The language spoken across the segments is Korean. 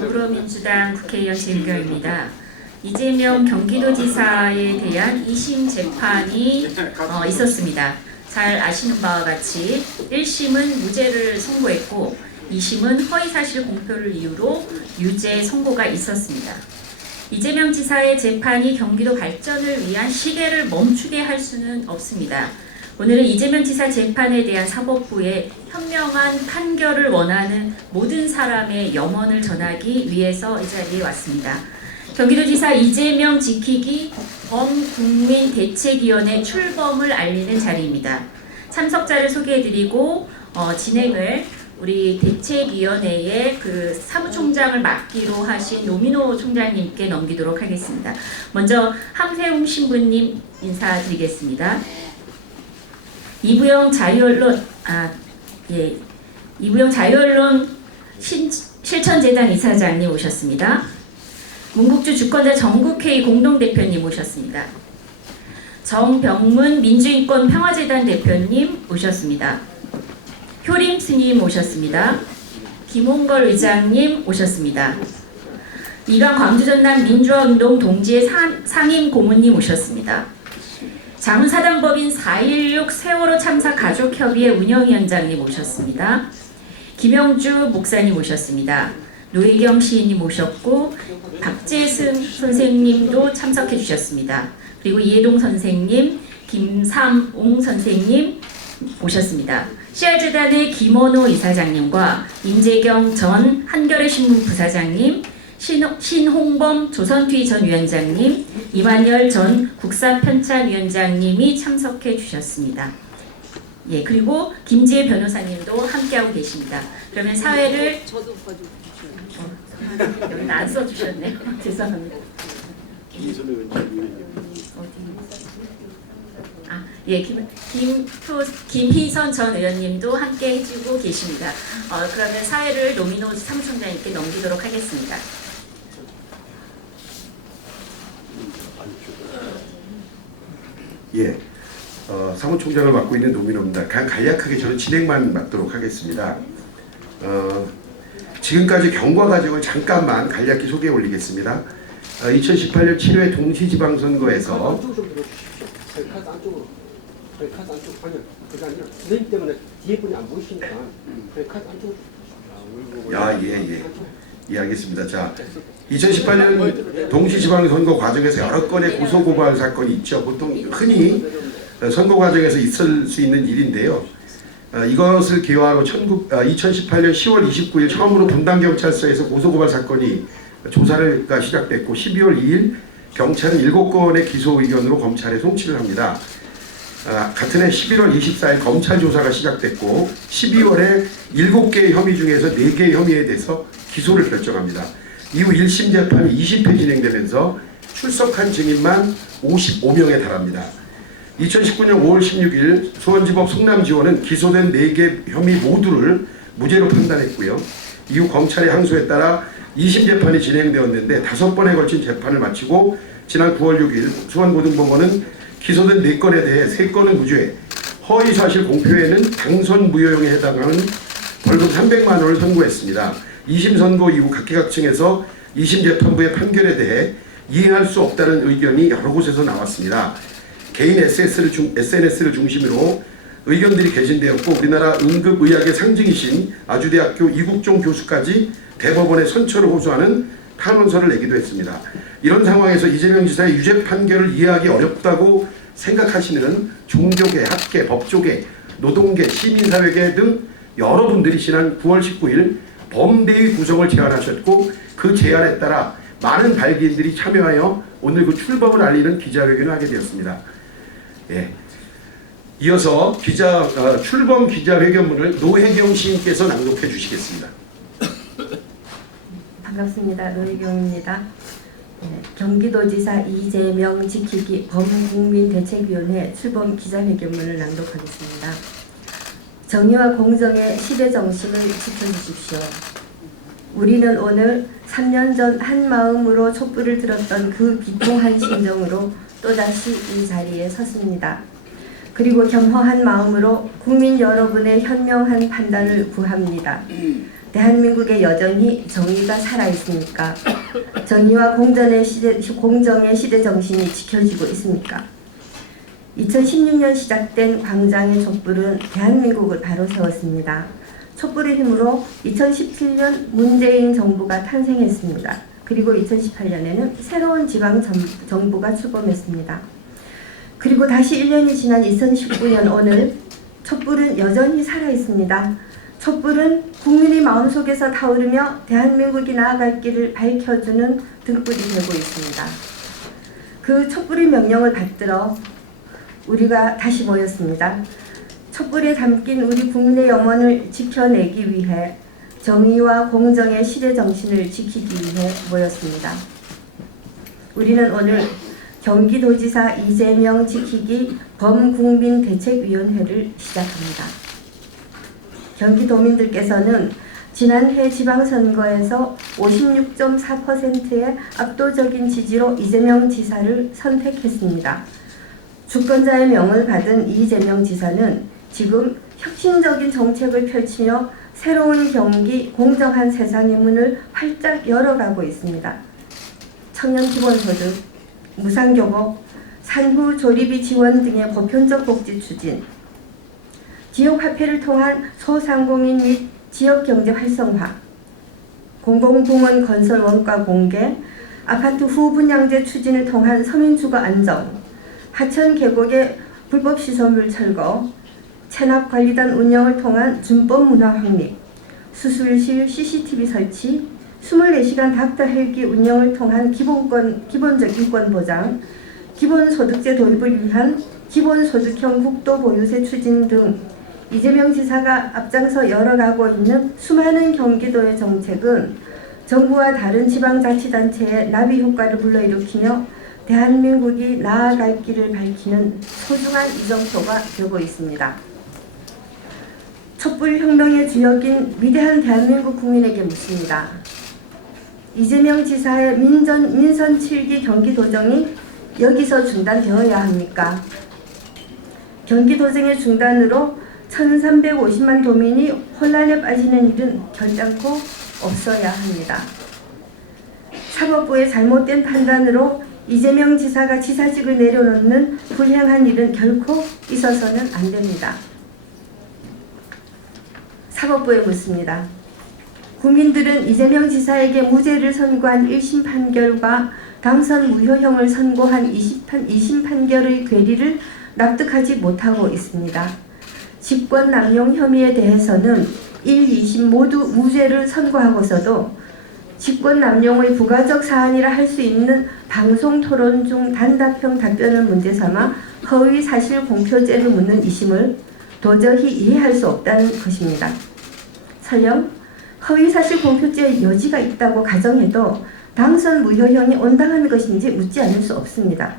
더불어민주당 국회의원 진경입니다. 이재명 경기도지사에 대한 2심 재판이 있었습니다. 잘 아시는 바와 같이 1심은 무죄를 선고했고 2심은 허위사실 공표를 이유로 유죄 선고가 있었습니다. 이재명 지사의 재판이 경기도 발전을 위한 시계를 멈추게 할 수는 없습니다. 오늘은 이재명 지사 재판에 대한 사법부의 현명한 판결을 원하는 모든 사람의 염원을 전하기 위해서 이 자리에 왔습니다. 경기도지사 이재명 지키기 범국민대책위원회 출범을 알리는 자리입니다. 참석자를 소개해드리고 진행을 우리 대책위원회의 그 사무총장을 맡기로 하신 노민호 총장님께 넘기도록 하겠습니다. 먼저 함세웅 신부님 인사드리겠습니다. 이부영 자유언론 실천재단 이사장님 오셨습니다. 문국주 주권자 전국회의 공동대표님 오셨습니다. 정병문 민주인권평화재단 대표님 오셨습니다. 효림 스님 오셨습니다. 김홍걸 의장님 오셨습니다. 이강 광주전남 민주화운동 동지의 상임 고문님 오셨습니다. 자문사단법인 4.16 세월호 참사 가족협의회 운영위원장님 오셨습니다. 김영주 목사님 오셨습니다. 노혜경 시인님 오셨고 박재승 선생님도 참석해 주셨습니다. 그리고 이해동 선생님, 김삼옹 선생님 오셨습니다. CR재단의 김원호 이사장님과 임재경 전 한겨레신문 부사장님, 신홍범 조선투이 전 위원장님, 이만열 전 국사편찬위원장님이 참석해 주셨습니다. 예, 그리고 김지혜 변호사님도 함께하고 계십니다. 그러면 사회를 저도 봐주세요. 여기 안 써주셨네요. 죄송합니다. 예, 김희선 전 의원님도 함께 해주고 계십니다. 그러면 사회를 노민호 사무총장님께 넘기도록 하겠습니다. 예, 사무총장을 맡고 있는 노민호입니다. 간략하게 저는 진행만 맡도록 하겠습니다. 지금까지 경과 과정을 잠깐만 간략히 소개해 올리겠습니다. 2018년 7회 동시지방선거에서 카드 안쪽 아니요. 그게 아니라 선생님 때문에 뒤에 분이 안 보이시니까 카드 안쪽으로. 예, 알겠습니다. 자, 2018년 동시지방선거 과정에서 여러 건의 고소고발 사건이 있죠. 보통 흔히 선거 과정에서 있을 수 있는 일인데요. 이것을 기화로 2018년 10월 29일 처음으로 분당경찰서에서 고소고발 사건이 조사가 시작됐고 12월 2일 경찰은 7건의 기소 의견으로 검찰에 송치를 합니다. 같은 해 11월 24일 검찰 조사가 시작됐고 12월에 7개의 혐의 중에서 4개의 혐의에 대해서 기소를 결정합니다. 이후 1심 재판이 20회 진행되면서 출석한 증인만 55명에 달합니다. 2019년 5월 16일 수원지법 성남지원은 기소된 4개 혐의 모두를 무죄로 판단했고요. 이후 검찰의 항소에 따라 2심 재판이 진행되었는데 5번에 걸친 재판을 마치고 지난 9월 6일 수원고등법원은 기소된 4건에 대해 3건은 무죄, 허위사실 공표에는 당선 무효형에 해당하는 벌금 300만 원을 선고했습니다. 2심 선고 이후 각계각층에서 2심 재판부의 판결에 대해 이해할 수 없다는 의견이 여러 곳에서 나왔습니다. 개인 SNS를 중심으로 의견들이 개진되었고 우리나라 응급의학의 상징이신 아주대학교 이국종 교수까지 대법원에 선처를 호소하는 탄원서를 내기도 했습니다. 이런 상황에서 이재명 지사의 유죄 판결을 이해하기 어렵다고 생각하시는 종교계, 학계, 법조계, 노동계, 시민사회계 등 여러분들이 지난 9월 19일 범대의 구성을 제안하셨고 그 제안에 따라 많은 발기인들이 참여하여 오늘 그 출범을 알리는 기자회견을 하게 되었습니다. 예. 이어서 출범 기자회견문을 노혜경 시인께서 낭독해 주시겠습니다. 반갑습니다. 노혜경입니다. 경기도지사 이재명 지키기 범국민대책위원회 출범 기자회견문을 낭독하겠습니다. 정의와 공정의 시대 정신을 지켜주십시오. 우리는 오늘 3년 전 한마음으로 촛불을 들었던 그 비통한 심정으로 또다시 이 자리에 섰습니다. 그리고 겸허한 마음으로 국민 여러분의 현명한 판단을 구합니다. 대한민국에 여전히 정의가 살아있습니까? 정의와 공정의 시대 정신이 지켜지고 있습니까? 2016년 시작된 광장의 촛불은 대한민국을 바로 세웠습니다. 촛불의 힘으로 2017년 문재인 정부가 탄생했습니다. 그리고 2018년에는 새로운 지방 정부가 출범했습니다. 그리고 다시 1년이 지난 2019년 오늘 촛불은 여전히 살아있습니다. 촛불은 국민의 마음속에서 타오르며 대한민국이 나아갈 길을 밝혀주는 등불이 되고 있습니다. 그 촛불의 명령을 받들어 우리가 다시 모였습니다. 촛불에 담긴 우리 국민의 염원을 지켜내기 위해 정의와 공정의 시대 정신을 지키기 위해 모였습니다. 우리는 오늘 경기도지사 이재명 지키기 범국민대책위원회를 시작합니다. 경기도민들께서는 지난해 지방선거에서 56.4%의 압도적인 지지로 이재명 지사를 선택했습니다. 주권자의 명을 받은 이재명 지사는 지금 혁신적인 정책을 펼치며 새로운 경기, 공정한 세상의 문을 활짝 열어가고 있습니다. 청년 기본소득, 무상교복, 산후 조리비 지원 등의 보편적 복지 추진, 지역화폐를 통한 소상공인 및 지역경제 활성화, 공공부문 건설 원가 공개, 아파트 후분양제 추진을 통한 서민주거 안정, 하천 계곡의 불법 시설물 철거, 체납관리단 운영을 통한 준법 문화 확립, 수술실 CCTV 설치, 24시간 닥터 헬기 운영을 통한 기본적 인권 보장, 기본소득제 도입을 위한 기본소득형 국도 보유세 추진 등 이재명 지사가 앞장서 열어가고 있는 수많은 경기도의 정책은 정부와 다른 지방자치단체의 나비 효과를 불러일으키며 대한민국이 나아갈 길을 밝히는 소중한 이정표가 되고 있습니다. 촛불혁명의 주역인 위대한 대한민국 국민에게 묻습니다. 이재명 지사의 민선 7기 경기도정이 여기서 중단되어야 합니까? 경기도정의 중단으로 1350만 도민이 혼란에 빠지는 일은 결단코 없어야 합니다. 사법부의 잘못된 판단으로 이재명 지사가 지사직을 내려놓는 불행한 일은 결코 있어서는 안 됩니다. 사법부에 묻습니다. 국민들은 이재명 지사에게 무죄를 선고한 1심 판결과 당선 무효형을 선고한 2심 판결의 괴리를 납득하지 못하고 있습니다. 직권 남용 혐의에 대해서는 1, 2심 모두 무죄를 선고하고서도 직권 남용의 부가적 사안이라 할 수 있는 방송 토론 중 단답형 답변을 문제 삼아 허위 사실 공표죄를 묻는 2심을 도저히 이해할 수 없다는 것입니다. 설령 허위 사실 공표죄의 여지가 있다고 가정해도 당선 무효형이 온당한 것인지 묻지 않을 수 없습니다.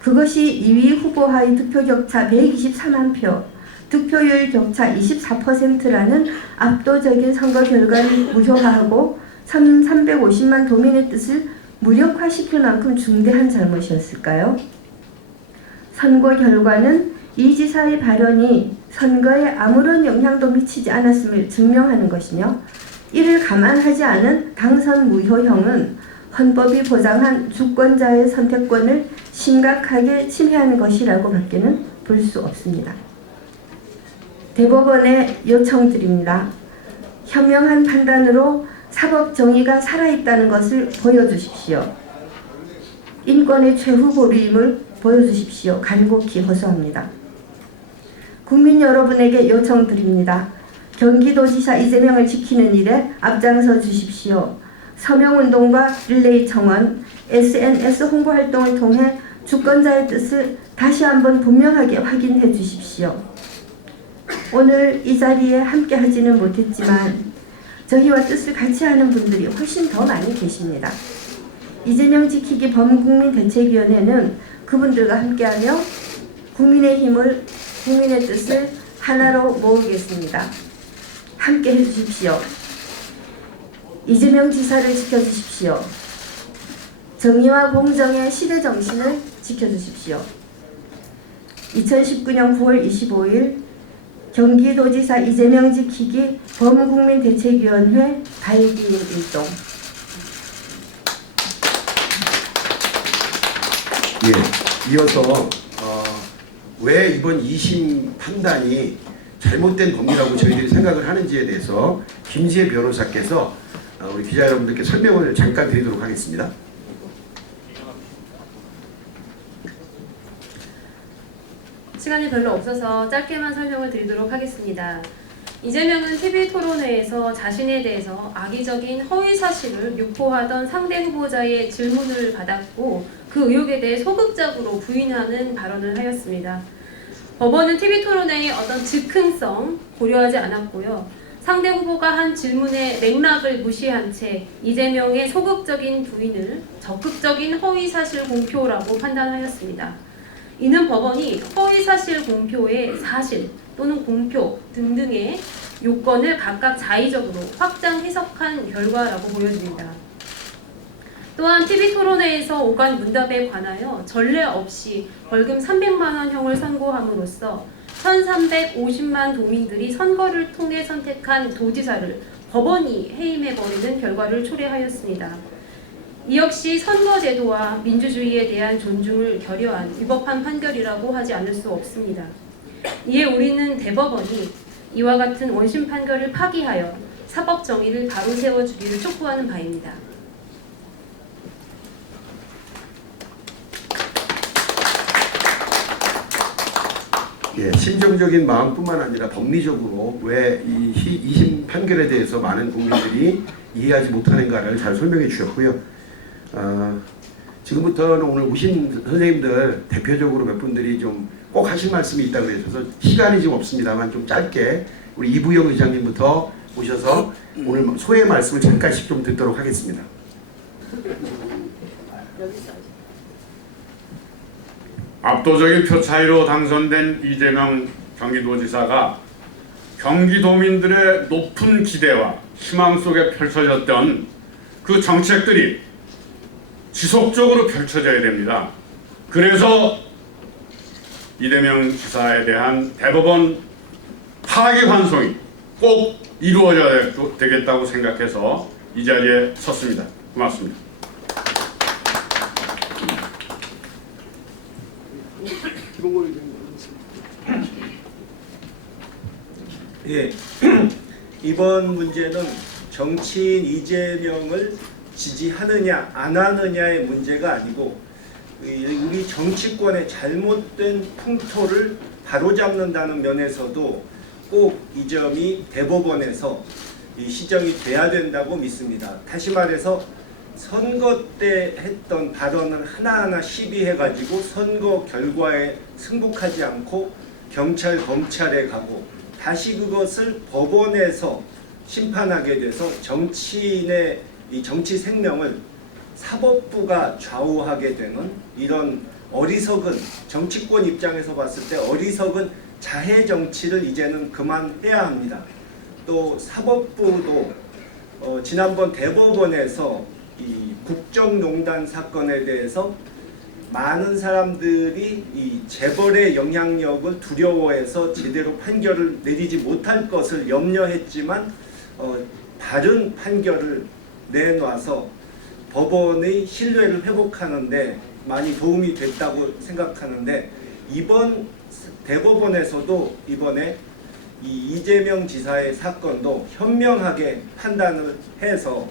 그것이 2위 후보와의 득표 격차 124만 표, 득표율 격차 24%라는 압도적인 선거 결과를 무효화하고 1350만 도민의 뜻을 무력화시킬 만큼 중대한 잘못이었을까요? 선거 결과는 이 지사의 발언이 선거에 아무런 영향도 미치지 않았음을 증명하는 것이며 이를 감안하지 않은 당선 무효형은 헌법이 보장한 주권자의 선택권을 심각하게 침해하는 것이라고 밖에는 볼 수 없습니다. 대법원에 요청드립니다. 현명한 판단으로 사법 정의가 살아있다는 것을 보여주십시오. 인권의 최후보루임을 보여주십시오. 간곡히 호소합니다. 국민 여러분에게 요청드립니다. 경기도지사 이재명을 지키는 일에 앞장서 주십시오. 서명운동과 릴레이 청원, SNS 홍보활동을 통해 주권자의 뜻을 다시 한번 분명하게 확인해 주십시오. 오늘 이 자리에 함께 하지는 못했지만 저희와 뜻을 같이 하는 분들이 훨씬 더 많이 계십니다. 이재명 지키기 범국민대책위원회는 그분들과 함께하며 국민의 뜻을 하나로 모으겠습니다. 함께 해주십시오. 이재명 지사를 지켜주십시오. 정의와 공정의 시대 정신을 지켜주십시오. 2019년 9월 25일 경기도지사 이재명 지키기 범국민대책위원회 발기인 일동. 예, 이어서 왜 이번 2심 판단이 잘못된 법리라고 저희들이 생각을 하는지에 대해서 김지혜 변호사께서 우리 기자 여러분들께 설명을 잠깐 드리도록 하겠습니다. 시간이 별로 없어서 짧게만 설명을 드리도록 하겠습니다. 이재명은 TV 토론회에서 자신에 대해서 악의적인 허위 사실을 유포하던 상대 후보자의 질문을 받았고 그 의혹에 대해 소극적으로 부인하는 발언을 하였습니다. 법원은 TV 토론회의 어떤 즉흥성 고려하지 않았고요. 상대 후보가 한 질문의 맥락을 무시한 채 이재명의 소극적인 부인을 적극적인 허위 사실 공표라고 판단하였습니다. 이는 법원이 허위사실 공표의 사실 또는 공표 등등의 요건을 각각 자의적으로 확장 해석한 결과라고 보여집니다. 또한 TV토론회에서 오간 문답에 관하여 전례 없이 벌금 300만 원형을 선고함으로써 1350만 도민들이 선거를 통해 선택한 도지사를 법원이 해임해버리는 결과를 초래하였습니다. 이 역시 선거제도와 민주주의에 대한 존중을 결여한 위법한 판결이라고 하지 않을 수 없습니다. 이에 우리는 대법원이 이와 같은 원심 판결을 파기하여 사법 정의를 바로 세워주기를 촉구하는 바입니다. 예, 심정적인 마음뿐만 아니라 법리적으로 왜 이 2심 판결에 대해서 많은 국민들이 이해하지 못하는가를 잘 설명해 주셨고요. 지금부터는 오늘 오신 선생님들 대표적으로 몇 분들이 좀 꼭 하실 말씀이 있다고 해서 시간이 좀 없습니다만 좀 짧게 우리 이부영 의장님부터 오셔서 오늘 소회 말씀을 잠깐씩 좀 듣도록 하겠습니다. 압도적인 표 차이로 당선된 이재명 경기도지사가 경기도민들의 높은 기대와 희망 속에 펼쳐졌던 그 정책들이 지속적으로 펼쳐져야 됩니다. 그래서 이재명 지사에 대한 대법원 파기환송이 꼭 이루어져야 되겠다고 생각해서 이 자리에 섰습니다. 고맙습니다. 예, 이번 문제는 정치인 이재명을 지지하느냐 안 하느냐의 문제가 아니고 우리 정치권의 잘못된 풍토를 바로잡는다는 면에서도 꼭 이 점이 대법원에서 시정이 돼야 된다고 믿습니다. 다시 말해서 선거 때 했던 발언을 하나하나 시비해가지고 선거 결과에 승복하지 않고 경찰, 검찰에 가고 다시 그것을 법원에서 심판하게 돼서 정치인의 이 정치 생명을 사법부가 좌우하게 되는 이런 어리석은, 정치권 입장에서 봤을 때 어리석은 자해 정치를 이제는 그만해야 합니다. 또 사법부도 지난번 대법원에서 이 국정농단 사건에 대해서 많은 사람들이 이 재벌의 영향력을 두려워해서 제대로 판결을 내리지 못할 것을 염려했지만 다른 판결을 내놔서 법원의 신뢰를 회복하는 데 많이 도움이 됐다고 생각하는데, 이번 대법원에서도 이번에 이 이재명 지사의 사건도 현명하게 판단을 해서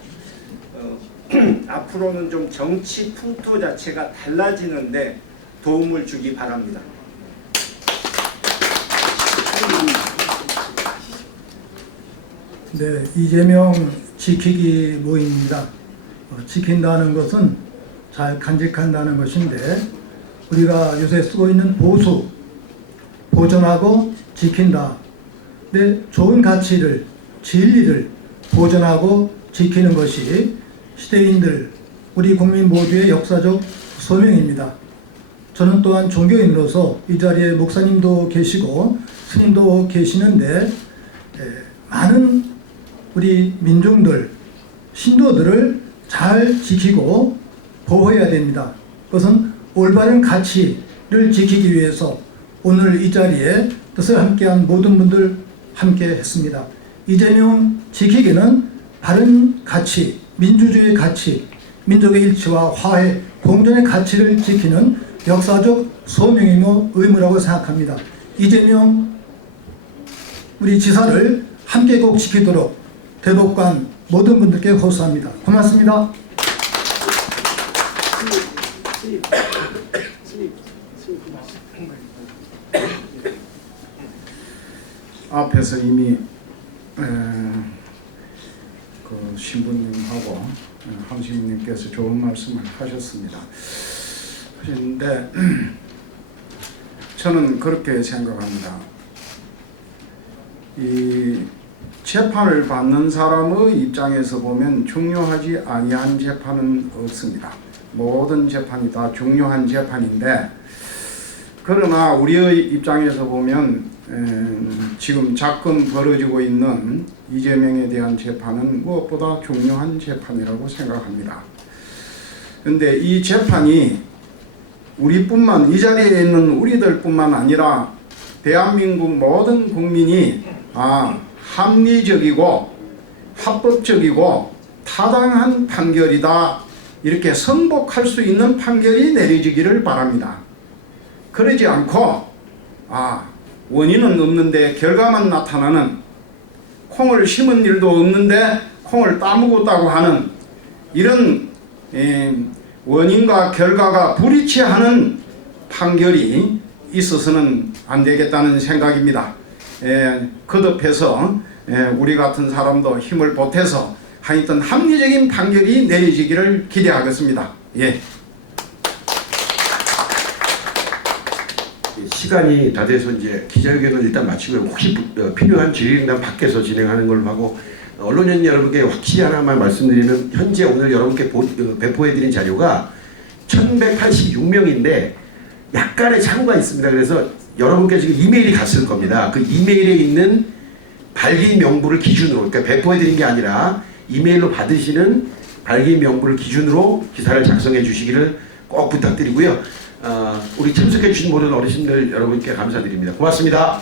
앞으로는 좀 정치 풍토 자체가 달라지는데 도움을 주기 바랍니다. 네, 이재명 지키기 모임입니다. 지킨다는 것은 잘 간직한다는 것인데, 우리가 요새 쓰고 있는 보수, 보존하고 지킨다. 네, 좋은 가치를, 진리를 보존하고 지키는 것이 시대인들, 우리 국민 모두의 역사적 소명입니다. 저는 또한 종교인으로서 이 자리에 목사님도 계시고 스님도 계시는데 많은 우리 민중들, 신도들을 잘 지키고 보호해야 됩니다. 그것은 올바른 가치를 지키기 위해서 오늘 이 자리에 뜻을 함께한 모든 분들 함께 했습니다. 이재명 지키기는 바른 가치, 민주주의 가치, 민족의 일치와 화해, 공존의 가치를 지키는 역사적 소명이며 의무라고 생각합니다. 이재명 우리 지사를 함께 꼭 지키도록 대법관 모든 분들께 호소합니다. 고맙습니다. 앞에서 이미 그 신부님하고 함신님께서 좋은 말씀을 하셨습니다. 하셨는데 저는 그렇게 생각합니다. 이 재판을 받는 사람의 입장에서 보면 중요하지 아니한 재판은 없습니다. 모든 재판이 다 중요한 재판인데, 그러나 우리의 입장에서 보면 지금 자금 벌어지고 있는 이재명에 대한 재판은 무엇보다 중요한 재판이라고 생각합니다. 그런데 이 재판이 우리뿐만, 이 자리에 있는 우리들뿐만 아니라 대한민국 모든 국민이 합리적이고 합법적이고 타당한 판결이다, 이렇게 선복할 수 있는 판결이 내려지기를 바랍니다. 그러지 않고 원인은 없는데 결과만 나타나는, 콩을 심은 일도 없는데 콩을 따먹었다고 하는 이런 원인과 결과가 불일치하는 판결이 있어서는 안 되겠다는 생각입니다. 거듭해서 우리 같은 사람도 힘을 보태서 하여튼 합리적인 판결이 내려지기를 기대하겠습니다. 예. 시간이 다 돼서 이제 기자회견을 일단 마치고 혹시 필요한 질의응답 밖에서 진행하는 걸로 하고, 언론인 여러분께 확실히 하나만 말씀드리면 현재 오늘 여러분께 배포해드린 자료가 1186명인데 약간의 착오가 있습니다. 그래서 여러분께 지금 이메일이 갔을 겁니다. 그 이메일에 있는 발기 명부를 기준으로, 그러니까 배포해드린 게 아니라 이메일로 받으시는 발기 명부를 기준으로 기사를 작성해 주시기를 꼭 부탁드리고요. 우리 참석해 주신 모든 어르신들 여러분께 감사드립니다. 고맙습니다.